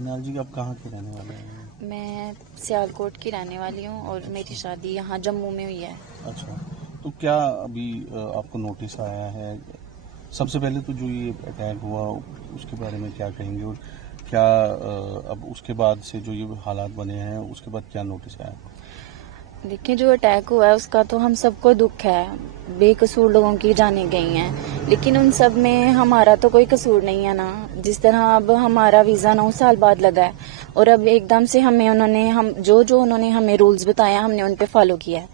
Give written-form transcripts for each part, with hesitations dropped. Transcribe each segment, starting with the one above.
مینال جی آپ کہاں کے رہنے والے ہیں؟ میں سیالکوٹ کی رہنے والی ہوں اور میری شادی یہاں جموں میں ہوئی ہے. اچھا، تو کیا ابھی آپ کو نوٹس آیا ہے؟ سب سے پہلے تو جو یہ اٹیک ہوا اس کے بارے میں کیا کہیں گے، اور کیا اب اس کے بعد سے جو یہ حالات بنے ہیں اس کے بعد کیا نوٹس آیا؟ دیکھیں، جو اٹیک ہوا ہے اس کا تو ہم سب کو دکھ ہے. بے قصور لوگوں کی جانیں گئی ہیں، لیکن ان سب میں ہمارا تو کوئی قصور نہیں ہے نا. جس طرح اب ہمارا ویزا 9 سال بعد لگا ہے اور اب ایک دم سے انہوں نے ہمیں رولز بتایا ہم نے ان پہ فالو کیا ہے.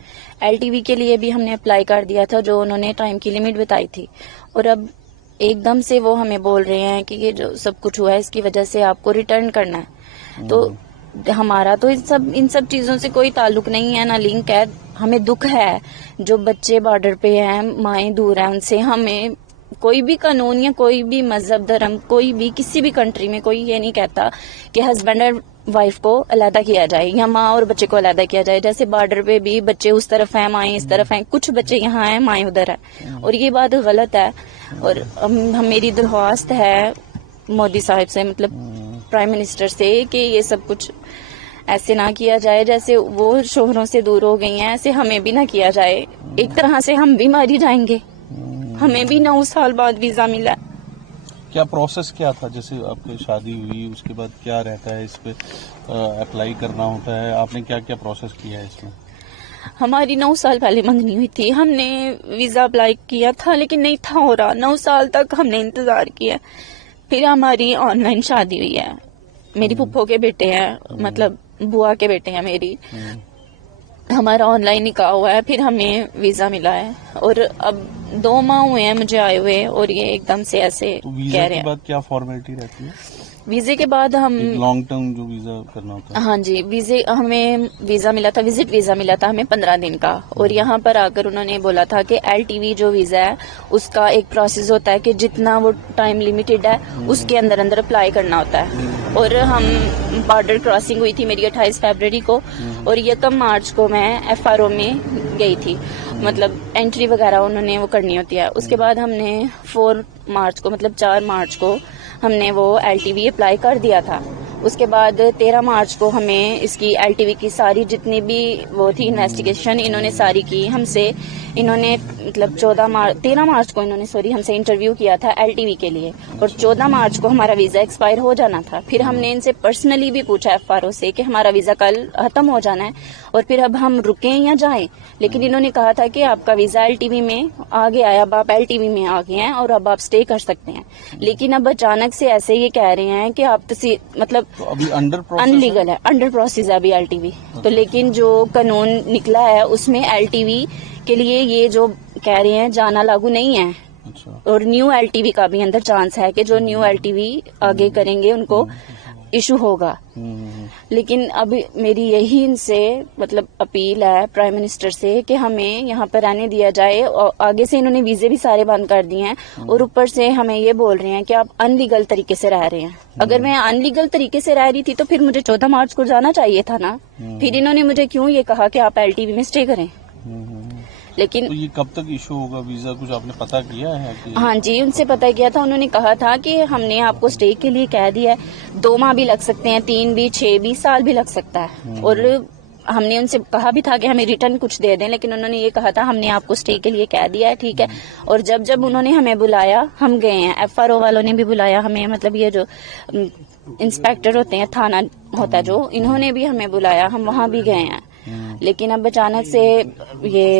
LTV کے لیے بھی ہم نے اپلائی کر دیا تھا جو انہوں نے ٹائم کی لمٹ بتائی تھی، اور اب ایک دم سے وہ ہمیں بول رہے ہیں کہ یہ جو سب کچھ ہوا ہے اس کی وجہ سے آپ کو ریٹرن کرنا ہے. تو ہمارا تو ان سب چیزوں سے کوئی تعلق نہیں ہے، نہ لنک ہے. ہمیں دکھ ہے جو بچے بارڈر پہ ہیں، مائیں دور ہیں ان سے. ہمیں کوئی بھی قانون یا کوئی بھی مذہب دھرم کوئی بھی کسی بھی کنٹری میں کوئی یہ نہیں کہتا کہ ہسبینڈ اور وائف کو علیحدہ کیا جائے یا ماں اور بچے کو علیحدہ کیا جائے. جیسے بارڈر پہ بھی بچے اس طرف ہیں، مائیں اس طرف ہیں، کچھ بچے یہاں ہیں، مائیں ادھر ہیں، اور یہ بات غلط ہے. اور میری درخواست ہے مودی صاحب سے، مطلب پرائم منسٹر سے، کہ یہ سب کچھ ایسے نہ کیا جائے. جیسے وہ شوہروں سے دور ہو گئی ہیں ایسے ہمیں بھی نہ کیا جائے. ایک طرح سے ہم بھی ماری جائیں گے. ہمیں بھی 9 سال بعد ویزا ملا. کیا پروسیس کیا تھا؟ جیسے آپ کی شادی ہوئی اس کے بعد کیا رہتا ہے؟ اس پہ اپلائی کرنا ہوتا ہے، آپ نے کیا کیا پروسیس کیا ہے اس میں؟ ہماری 9 سال پہلے منگنی ہوئی تھی، ہم نے ویزا اپلائی کیا تھا لیکن نہیں تھا ہو رہا. 9 سال تک ہم نے انتظار کیا. پھر ہماری آن لائن شادی ہوئی ہے. میری پھپھو کے بیٹے ہیں، مطلب بوا کے بیٹے ہیں میری. ہمارا آن لائن نکاح ہوا ہے، پھر ہمیں ویزا ملا ہے، اور اب 2 ماہ ہوئے ہیں مجھے آئے ہوئے، اور یہ ایک دم سے ایسے تو کہہ ویزا رہے کے ہیں. بعد کیا فارمیلٹی رہتی ہے؟ ویزے کے بعد ہم لانگ ٹرم جو ویزا کرنا ہوتا ہے. ہاں جی، ہمیں ویزا ملا تھا، وزٹ ویزا ملا تھا ہمیں 15 دن کا. اور یہاں پر آ کر انہوں نے بولا تھا کہ LTV جو ویزا ہے اس کا ایک پروسیس ہوتا ہے کہ جتنا وہ ٹائم لمیٹڈ ہے اس کے اندر اپلائی کرنا ہوتا ہے. اور ہم بارڈر کراسنگ ہوئی تھی میری 28 فیبرری کو، اور 1 مارچ کو میں FRO میں گئی تھی. مطلب انٹری وغیرہ انہوں نے وہ کرنی ہوتی ہے. اس کے بعد ہم نے 4 مارچ کو، مطلب 4 مارچ کو ہم نے وہ LTV اپلائی کر دیا تھا. اس کے بعد 13 مارچ کو ہمیں اس کی LTV کی ساری جتنی بھی وہ تھی انویسٹیگیشن انہوں نے ساری کی ہم سے. انہوں نے مطلب 13 مارچ کو انہوں نے ہم سے انٹرویو کیا تھا LTV کے لیے، اور 14 مارچ کو ہمارا ویزا ایکسپائر ہو جانا تھا. پھر ہم نے ان سے پرسنلی بھی پوچھا FRO سے کہ ہمارا ویزا کل ختم ہو جانا ہے اور پھر اب ہم رکیں یا جائیں. لیکن انہوں نے کہا تھا کہ آپ کا ویزا LTV میں آگے آیا، اب آپ LTV میں آ گئے ہیں اور اب آپ اسٹے کر سکتے ہیں. لیکن اب اچانک سے ایسے یہ کہہ رہے ہیں کہ آپ مطلب ان لیگل ہے، انڈر پروسیس ہے ابھی LTV. تو لیکن جو قانون نکلا ہے اس میں LTV کے لیے یہ جو کہہ رہے ہیں جانا لاگو نہیں ہے. اور نیو LTV کا بھی اندر چانس ہے کہ جو نیو LTV آگے کریں گے ان کو ایشو ہوگا. لیکن اب میری یہی ان سے مطلب اپیل ہے پرائم منسٹر سے کہ ہمیں یہاں پر رہنے دیا جائے. اور آگے سے انہوں نے ویزے بھی سارے بند کر دیے ہیں، اور اوپر سے ہمیں یہ بول رہے ہیں کہ آپ ان لیگل طریقے سے رہ رہے ہیں. اگر میں ان لیگل طریقے سے رہ رہی تھی تو پھر مجھے 14 مارچ کو جانا چاہیے تھا نا. پھر انہوں نے مجھے کیوں یہ کہا کہ آپ LTV میں اسٹے کریں. لیکن تو یہ کب تک ایشو ہوگا ویزا، کچھ آپ نے پتہ کیا ہے؟ ہاں جی، ان سے پتہ کیا تھا. انہوں نے کہا تھا کہ ہم نے آپ کو اسٹے کے لیے کہہ دیا ہے. 2 ماہ بھی لگ سکتے ہیں، 3 بھی، 6 بھی، سال بھی لگ سکتا ہے. اور ہم نے ان سے کہا بھی تھا کہ ہمیں ریٹرن کچھ دے دیں، لیکن انہوں نے یہ کہا تھا ہم نے آپ کو اسٹے کے لیے کہہ دیا ہے، ٹھیک ہے. اور جب انہوں نے ہمیں بلایا ہم گئے ہیں. FRO والوں نے بھی بلایا ہمیں، مطلب یہ جو انسپیکٹر ہوتے ہیں، تھانہ ہوتا ہے جو، انہوں نے بھی ہمیں بلایا، ہم وہاں بھی گئے ہیں. لیکن اب اچانک سے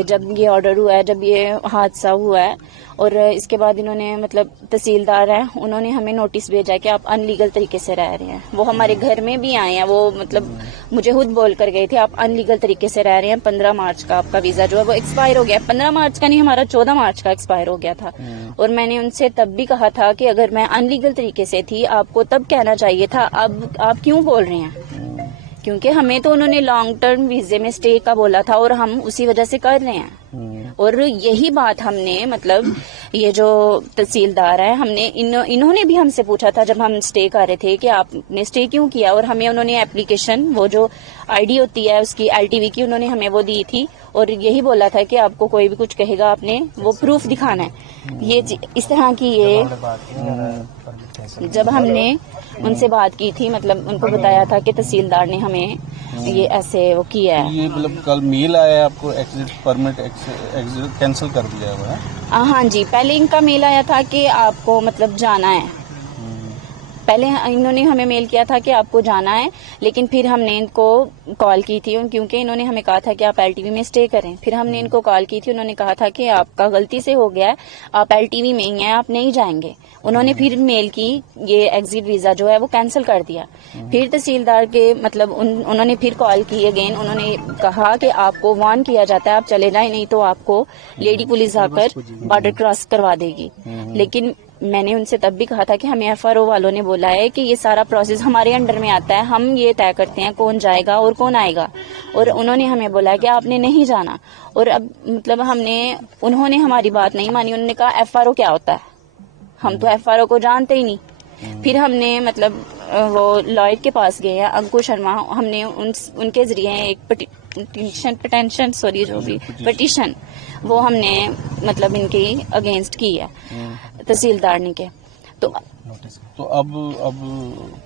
جب یہ آرڈر ہوا ہے، جب یہ حادثہ ہوا ہے، اور اس کے بعد انہوں نے مطلب تحصیلدار ہیں انہوں نے ہمیں نوٹس بھیجا ہے کہ آپ ان لیگل طریقے سے رہ رہے ہیں. وہ ہمارے گھر میں بھی آئے ہیں، وہ مطلب مجھے خود بول کر گئے تھے آپ ان لیگل طریقے سے رہ رہے ہیں. 15 مارچ کا آپ کا ویزا جو ہے وہ ایکسپائر ہو گیا. 15 مارچ کا نہیں، ہمارا 14 مارچ کا ایکسپائر ہو گیا تھا. اور میں نے ان سے تب بھی کہا تھا کہ اگر میں ان لیگل طریقے سے تھی آپ کو تب کہنا چاہیے تھا، اب آپ کیوں بول رہے ہیں؟ کیونکہ ہمیں تو انہوں نے لانگ ٹرم ویزے میں اسٹے کا بولا تھا اور ہم اسی وجہ سے کر رہے ہیں. اور یہی بات ہم نے مطلب یہ جو تحصیلدار ہے انہوں نے بھی ہم سے پوچھا تھا جب ہم اسٹے کر رہے تھے کہ آپ نے اسٹے کیوں کیا. اور ہمیں انہوں نے اپلیکیشن وہ جو ID ہوتی ہے اس کی LTV کی انہوں نے ہمیں وہ دی تھی، اور یہی بولا تھا کہ آپ کو کوئی بھی کچھ کہے گا آپ نے وہ پروف دکھانا ہے. یہ اس طرح کی یہ جب ہم نے ان سے بات کی تھی مطلب ان کو بتایا تھا کہ تحصیلدار نے ہمیں یہ ایسے وہ کیا ہے. یہ مطلب کل میل آیا آپ کو ایگزٹ پرمٹ کینسل کر دیا ہوا ہے؟ ہاں جی، پہلے ان کا میل آیا تھا کہ آپ کو مطلب جانا ہے. پہلے انہوں نے ہمیں میل کیا تھا کہ آپ کو جانا ہے، لیکن پھر ہم نے ان کو کال کی تھی کیونکہ انہوں نے ہمیں کہا تھا کہ آپ ایل ٹی وی میں اسٹے کریں. پھر ہم نے ان کو کال کی تھی، انہوں نے کہا تھا کہ آپ کا غلطی سے ہو گیا ہے، آپ ایل ٹی وی میں ہی ہیں، آپ نہیں جائیں گے. انہوں نے پھر میل کی، یہ ایگزٹ ویزا جو ہے وہ کینسل کر دیا. پھر تحصیلدار کے مطلب انہوں نے پھر کال کی اگین. انہوں نے کہا کہ آپ کو وارن کیا جاتا ہے، آپ چلے جائیں نہیں تو آپ کو لیڈی پولیس آ کر بارڈر کراس کروا دے گی. لیکن میں نے ان سے تب بھی کہا تھا کہ ہمیں ایف آر او والوں نے بولا ہے کہ یہ سارا پروسیس ہمارے انڈر میں آتا ہے، ہم یہ طے کرتے ہیں کون جائے گا اور کون آئے گا. اور انہوں نے ہمیں بولا کہ آپ نے نہیں جانا. اور اب مطلب انہوں نے ہماری بات نہیں مانی. انہوں نے کہا ایف آر او کیا ہوتا ہے، ہم تو ایف آر او کو جانتے ہی نہیں. پھر ہم نے مطلب وہ لائٹ کے پاس گئے ہیں، انکو شرما، ہم نے ان کے ذریعے ایک پٹیشن وہ ہم نے مطلب ان کی اگینسٹ کی ہے تحصیلدار نے کے. تو اب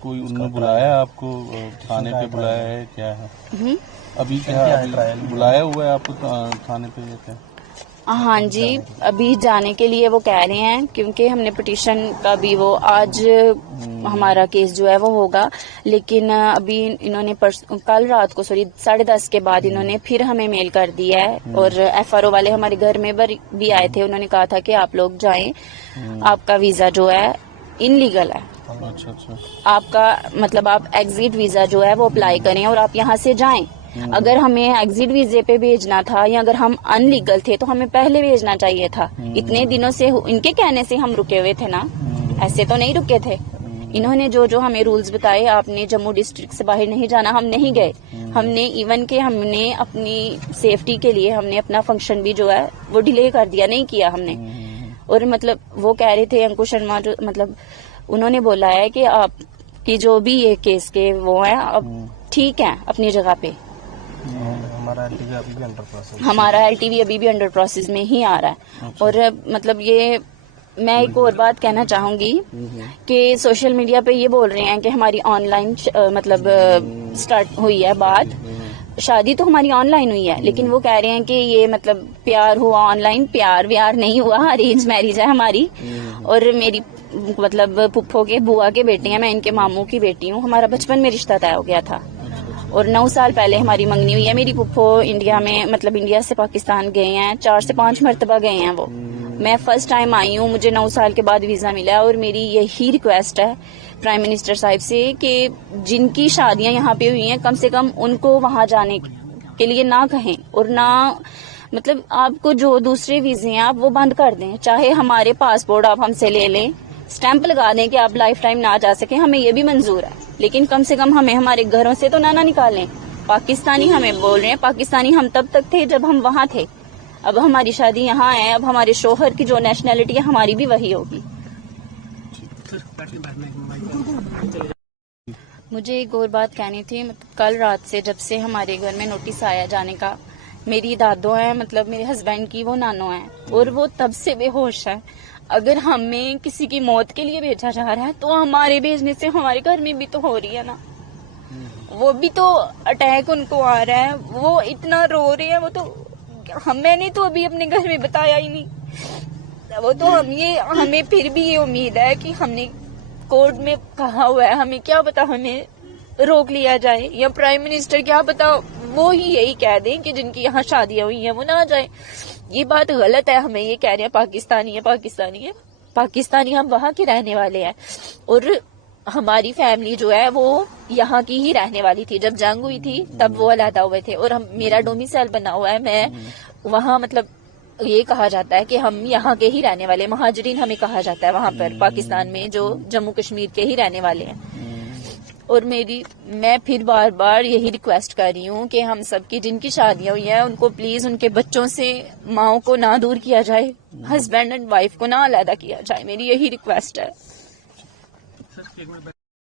کوئی انہوں نے بلایا آپ کو تھانے پہ، بلایا ہے کیا ہے ابھی؟ کیا بلایا ہوا ہے آپ کو تھانے پہ یا کیا؟ ہاں جی، ابھی جانے کے لیے وہ کہہ رہے ہیں کیونکہ ہم نے پٹیشن کا بھی وہ آج ہمارا کیس جو ہے وہ ہوگا. لیکن ابھی انہوں نے کل رات کو 10:30 کے بعد انہوں نے پھر ہمیں میل کر دیا ہے. اور ایف آر او والے ہمارے گھر میں بھی آئے تھے. انہوں نے کہا تھا کہ آپ لوگ جائیں، آپ کا ویزا جو ہے ان لیگل ہے. آپ کا مطلب آپ ایگزٹ ویزا جو ہے وہ اپلائی کریں اور آپ یہاں سے جائیں. اگر ہمیں ایگزٹ ویزے پہ بھیجنا تھا یا اگر ہم ان لیگل تھے تو ہمیں پہلے بھیجنا چاہیے تھا. اتنے دنوں سے ان کے کہنے سے ہم رکے ہوئے تھے نا، ایسے تو نہیں رکے تھے. انہوں نے جو ہمیں رولز بتائے، آپ نے جموں ڈسٹرکٹ سے باہر نہیں جانا، ہم نہیں گئے. ہم نے ایون کہ ہم نے اپنی سیفٹی کے لیے ہم نے اپنا فنکشن بھی جو ہے وہ ڈیلے کر دیا، نہیں کیا ہم نے. اور مطلب وہ کہہ رہے تھے انکو شرما جو مطلب انہوں نے بولا ہے کہ آپ کی جو بھی یہ کیس کے وہ ہیں اب ٹھیک ہیں اپنی جگہ پہ. ہمارا ایل ٹی وی ابھی بھی انڈر پروسیس میں ہی آ رہا ہے. اور مطلب یہ میں ایک اور بات کہنا چاہوں گی کہ سوشل میڈیا پہ یہ بول رہے ہیں کہ ہماری آن لائن مطلب سٹارٹ ہوئی ہے بات. شادی تو ہماری آن لائن ہوئی ہے، لیکن وہ کہہ رہے ہیں کہ یہ مطلب پیار ہوا آن لائن. پیار ویار نہیں ہوا، ارینج میرج ہے ہماری. اور میری مطلب پھپھو کے بوا کے بیٹے ہیں، میں ان کے ماموں کی بیٹی ہوں. ہمارا بچپن میں رشتہ طے ہو گیا تھا اور 9 سال پہلے ہماری منگنی ہوئی ہے. میری پھپھو انڈیا میں مطلب انڈیا سے پاکستان گئے ہیں، 4 سے 5 مرتبہ گئے ہیں وہ. میں فرسٹ ٹائم آئی ہوں، مجھے 9 سال کے بعد ویزا ملا ہے. اور میری یہی ریکویسٹ ہے پرائم منسٹر صاحب سے کہ جن کی شادیاں یہاں پہ ہوئی ہیں کم سے کم ان کو وہاں جانے کے لیے نہ کہیں. اور نہ مطلب آپ کو جو دوسرے ویزے ہیں آپ وہ بند کر دیں. چاہے ہمارے پاسپورٹ آپ ہم سے لے لیں، اسٹیمپ لگا دیں کہ آپ لائف ٹائم نہ جا سکیں، ہمیں یہ بھی منظور ہے. لیکن کم سے کم ہمیں ہمارے گھروں سے تو نہ نکالیں. پاکستانی ہمیں بول رہے ہیں، پاکستانی ہم تب تک تھے جب ہم وہاں تھے. اب ہماری شادی یہاں ہے، اب ہمارے شوہر کی جو نیشنلٹی ہے ہماری بھی وہی ہوگی. مجھے ایک اور بات کہنی تھی. کل رات سے جب سے ہمارے گھر میں نوٹس آیا جانے کا، میری دادو ہیں مطلب میرے ہسبینڈ کی وہ نانو ہیں اور وہ تب سے بے ہوش ہے. اگر ہمیں کسی کی موت کے لیے بھیجا جا رہا ہے تو ہمارے بھیجنے سے ہمارے گھر میں بھی تو ہو رہی ہے نا. وہ بھی تو اٹیک ان کو آ رہا ہے، وہ اتنا رو رہے ہیں. وہ تو میں نے تو ابھی اپنے گھر میں بتایا ہی نہیں. وہ تو ہمیں پھر بھی یہ امید ہے کہ ہم نے کورٹ میں کہا ہوا ہے، ہمیں کیا پتا ہمیں روک لیا جائے یا پرائم منسٹر کیا پتا وہ ہی یہی کہہ دیں کہ جن کی یہاں شادیاں ہوئی ہیں وہ نہ جائیں. یہ بات غلط ہے. ہمیں یہ کہہ رہے ہیں پاکستانی ہے پاکستانی ہے. پاکستانی ہم وہاں کے رہنے والے ہیں اور ہماری فیملی جو ہے وہ یہاں کی ہی رہنے والی تھی. جب جنگ ہوئی تھی تب وہ علیحدہ ہوئے تھے اور میرا ڈومیسائل بنا ہوا ہے. میں وہاں مطلب یہ کہا جاتا ہے کہ ہم یہاں کے ہی رہنے والے مہاجرین ہمیں کہا جاتا ہے وہاں پر پاکستان میں جو جموں کشمیر کے ہی رہنے والے ہیں. اور میں پھر بار بار یہی ریکویسٹ کر رہی ہوں کہ ہم سب کی جن کی شادیاں ہوئی ہیں ان کو پلیز ان کے بچوں سے ماؤں کو نہ دور کیا جائے، ہسبینڈ اینڈ وائف کو نہ علیحدہ کیا جائے. میری یہی ریکویسٹ ہے.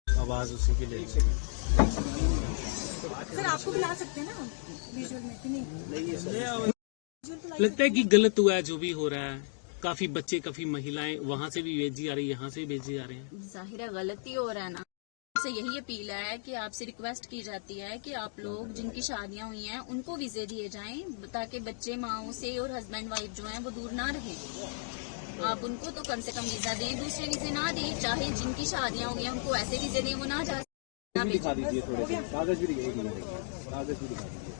آواز اسی کے لیے سر آپ کو بلا سکتے ہیں نا ویژول میں. لگتا ہے کہ غلط ہوا ہے جو بھی ہو رہا ہے. کافی بچے کافی مہیلائیں وہاں سے بھی بھیجی جا رہی یہاں سے بھی بھیجے جا رہے ہیں. ظاہر ہے غلطی ہو رہا ہے نا. سے یہی اپیل ہے کہ آپ سے ریکویسٹ کی جاتی ہے کہ آپ لوگ جن کی شادیاں ہوئی ہیں ان کو ویزے دیے جائیں تاکہ بچے ماؤں سے اور ہسبینڈ وائف جو ہیں وہ دور نہ رہیں. آپ ان کو تو کم سے کم ویزا دیں, دوسرے ویزے نہ دیں. چاہے جن کی شادیاں ہو گئی ہیں ان کو ایسے ویزے دیں, وہ نہ جا دکھا دیجیے تھوڑے سے کاغذ بھی دکھا دیجیے, کاغذ بھی دکھا دیجیے.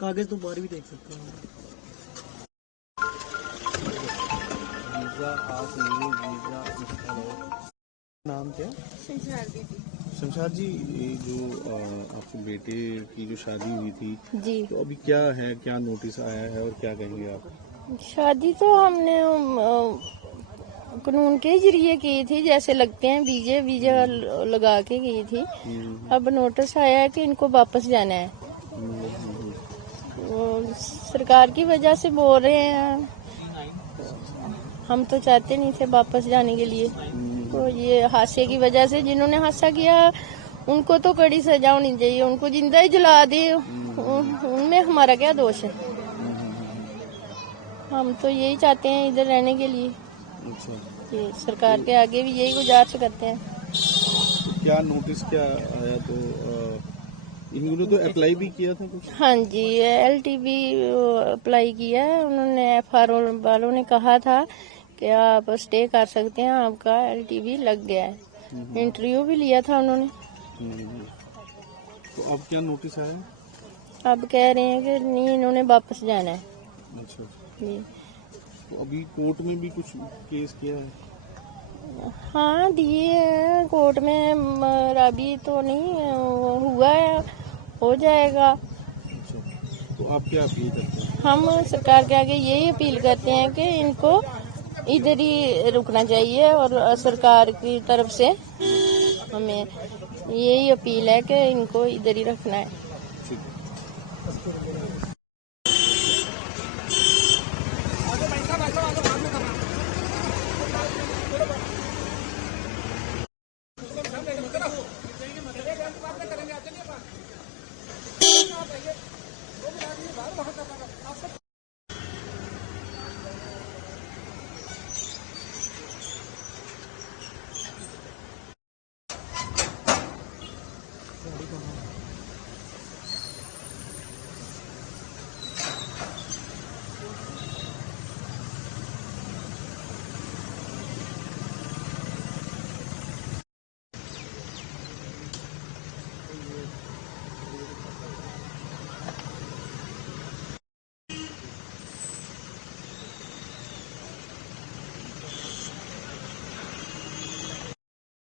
کاغذ تو باہر بھی دیکھ سکتے ہیں. ویزا آپ نہیں ویزا نام کیا؟ شمشاد جی, یہ جو آپ کے بیٹے کی جو شادی ہوئی تھی جی, تو ابھی کیا ہے, کیا نوٹس آیا ہے اور کیا کہیں گے آپ؟ شادی تو ہم نے قانون کے ذریعے کی تھی, جیسے لگتے ہیں ویزا لگا کے کی تھی. اب نوٹس آیا ہے کہ ان کو واپس جانا ہے. سرکار کی وجہ سے بول رہے ہیں, ہم تو چاہتے نہیں تھے واپس جانے کے لیے. تو یہ حادثے کی وجہ سے جنہوں نے حادثہ کیا ان کو تو کڑی سزا ہونی چاہیے, ان کو زندہ ہی جلا دے, ان میں ہمارا کیا دوش ہے. ہم تو یہی چاہتے ہیں ادھر رہنے کے لیے. یہ سرکار کے آگے بھی یہی گزارش کرتے ہیں. کیا نوٹس کیا آیا؟ تو انہوں نے تو اپلائی بھی کیا تھا کچھ. ہاں جی, LTV اپلائی کیا ہے انہوں نے. FRO والوں نے کہا تھا کہ آپ اسٹے کر سکتے ہیں, آپ کا LTV لگ گیا ہے. انٹرویو بھی لیا تھا انہوں نے. تو اب کیا نوٹس آیا؟ اب کہہ رہے ہیں کہ نہیں, انہوں نے واپس جانا ہے. اچھا, جی, تو ابھی کورٹ میں بھی کچھ کیس کیا ہے؟ ہاں دیے ہیں کورٹ میں. ابھی تو نہیں ہوا ہے, ہو جائے گا. اچھا, تو آپ کیا اپیل کرتے ہیں؟ ہم سرکار کے آگے یہی اپیل کرتے ہیں کہ ان کو ادھر ہی رکنا چاہیے, اور سرکار کی طرف سے ہمیں یہی اپیل ہے کہ ان کو ادھر ہی رکھنا ہے.